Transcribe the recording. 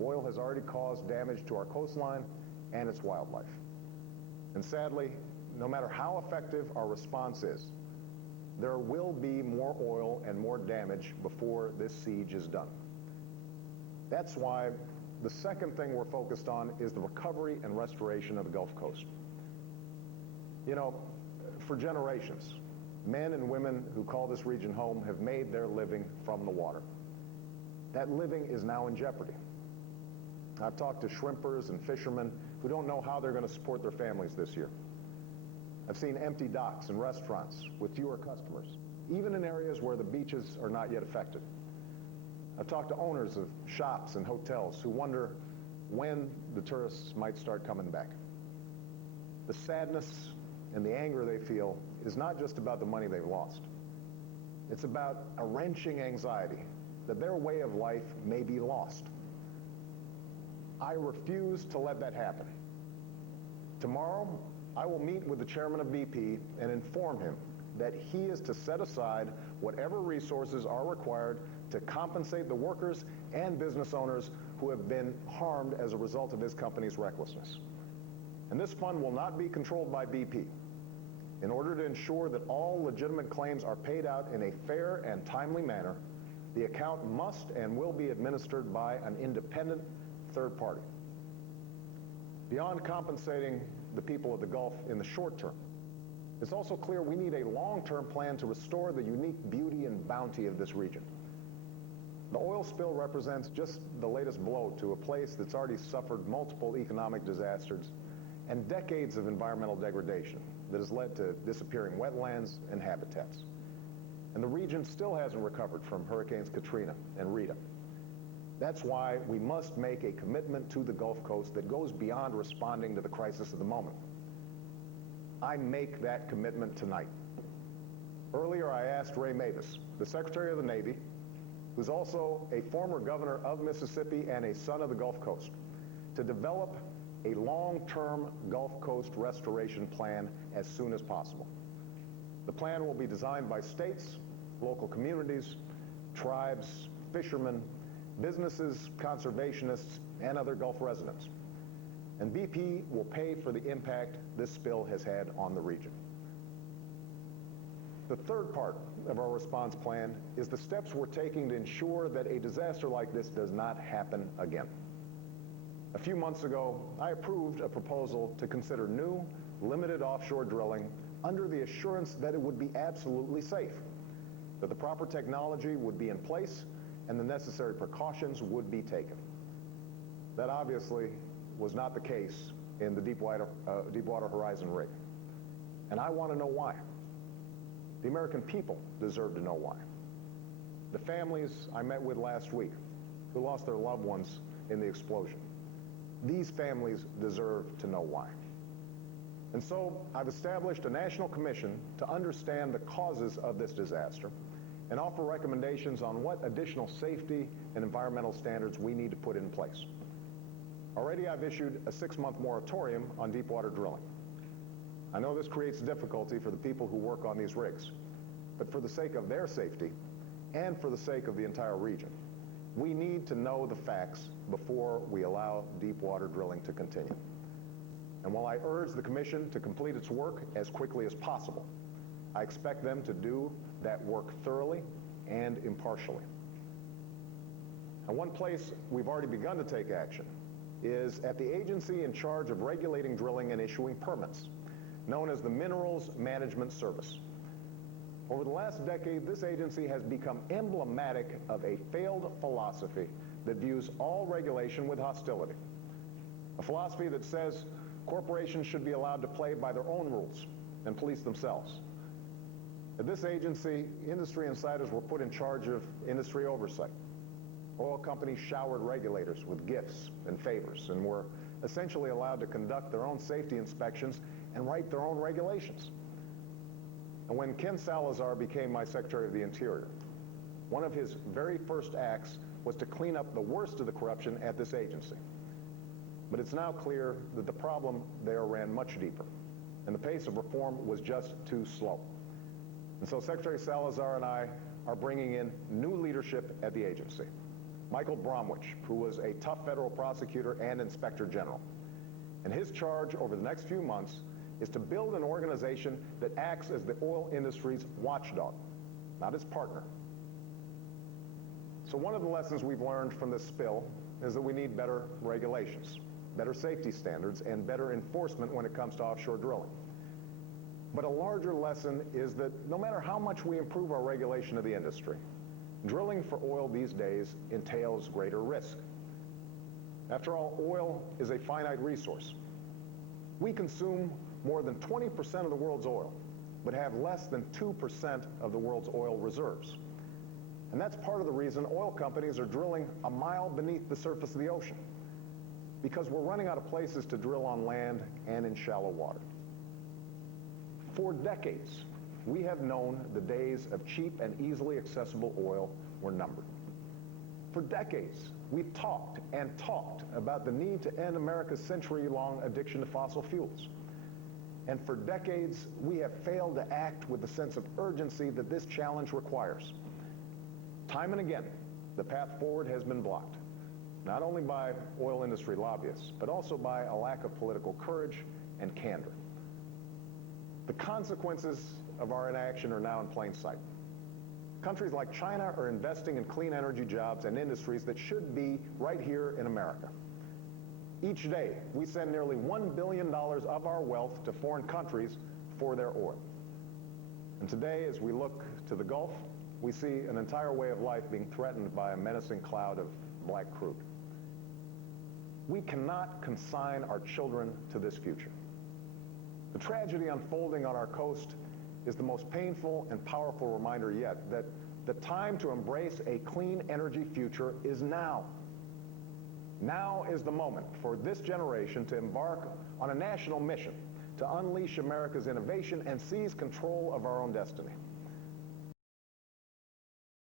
Oil has already caused damage to our coastline and its wildlife. And sadly, no matter how effective our response is, there will be more oil and more damage before this siege is done. That's why the second thing we're focused on is the recovery and restoration of the Gulf Coast. You know, for generations, men and women who call this region home have made their living from the water. That living is now in jeopardy. I've talked to shrimpers and fishermen who don't know how they're going to support their families this year. I've seen empty docks and restaurants with fewer customers, even in areas where the beaches are not yet affected. I've talked to owners of shops and hotels who wonder when the tourists might start coming back. The sadness and the anger they feel is not just about the money they've lost. It's about a wrenching anxiety that their way of life may be lost. I refuse to let that happen. Tomorrow, I will meet with the chairman of BP and inform him that he is to set aside whatever resources are required to compensate the workers and business owners who have been harmed as a result of his company's recklessness. And this fund will not be controlled by BP. In order to ensure that all legitimate claims are paid out in a fair and timely manner, the account must and will be administered by an independent third party. Beyond compensating the people of the Gulf in the short term, it's also clear we need a long-term plan to restore the unique beauty and bounty of this region. The oil spill represents just the latest blow to a place that's already suffered multiple economic disasters and decades of environmental degradation that has led to disappearing wetlands and habitats. And the region still hasn't recovered from Hurricanes Katrina and Rita. That's why we must make a commitment to the Gulf Coast that goes beyond responding to the crisis of the moment. I make that commitment tonight. Earlier, I asked Ray Mavis, the Secretary of the Navy, who's also a former governor of Mississippi and a son of the Gulf Coast, to develop a long-term Gulf Coast restoration plan as soon as possible. The plan will be designed by states, local communities, tribes, fishermen, businesses, conservationists, and other Gulf residents. And BP will pay for the impact this spill has had on the region. The third part of our response plan is the steps we're taking to ensure that a disaster like this does not happen again. A few months ago, I approved a proposal to consider new, limited offshore drilling under the assurance that it would be absolutely safe, that the proper technology would be in place, and the necessary precautions would be taken. That obviously was not the case in the Deepwater Horizon rig. And I want to know why. The American people deserve to know why. The families I met with last week who lost their loved ones in the explosion, these families deserve to know why. And so I've established a national commission to understand the causes of this disaster and offer recommendations on what additional safety and environmental standards we need to put in place. Already I've issued a 6-month moratorium on deepwater drilling. I know this creates difficulty for the people who work on these rigs, but for the sake of their safety and for the sake of the entire region, we need to know the facts before we allow deepwater drilling to continue. And while I urge the Commission to complete its work as quickly as possible, I expect them to do that work thoroughly and impartially. And one place we've already begun to take action is at the agency in charge of regulating drilling and issuing permits, known as the Minerals Management Service. Over the last decade, this agency has become emblematic of a failed philosophy that views all regulation with hostility. A philosophy that says corporations should be allowed to play by their own rules and police themselves. At this agency, industry insiders were put in charge of industry oversight. Oil companies showered regulators with gifts and favors and were essentially allowed to conduct their own safety inspections and write their own regulations. And when Ken Salazar became my Secretary of the Interior, one of his very first acts was to clean up the worst of the corruption at this agency. But it's now clear that the problem there ran much deeper, and the pace of reform was just too slow. And so Secretary Salazar and I are bringing in new leadership at the agency, Michael Bromwich, who was a tough federal prosecutor and inspector general. And his charge over the next few months is to build an organization that acts as the oil industry's watchdog, not its partner. So one of the lessons we've learned from this spill is that we need better regulations, better safety standards, and better enforcement when it comes to offshore drilling. But a larger lesson is that no matter how much we improve our regulation of the industry, drilling for oil these days entails greater risk. After all, oil is a finite resource. We consume more than 20% of the world's oil, but have less than 2% of the world's oil reserves. And that's part of the reason oil companies are drilling a mile beneath the surface of the ocean, because we're running out of places to drill on land and in shallow water. For decades, we have known the days of cheap and easily accessible oil were numbered. For decades, we've talked and talked about the need to end America's century-long addiction to fossil fuels. And for decades, we have failed to act with the sense of urgency that this challenge requires. Time and again, the path forward has been blocked, not only by oil industry lobbyists, but also by a lack of political courage and candor. The consequences of our inaction are now in plain sight. Countries like China are investing in clean energy jobs and industries that should be right here in America. Each day, we send nearly $1 billion of our wealth to foreign countries for their oil. And today, as we look to the Gulf, we see an entire way of life being threatened by a menacing cloud of black crude. We cannot consign our children to this future. The tragedy unfolding on our coast is the most painful and powerful reminder yet that the time to embrace a clean energy future is now. Now is the moment for this generation to embark on a national mission to unleash America's innovation and seize control of our own destiny.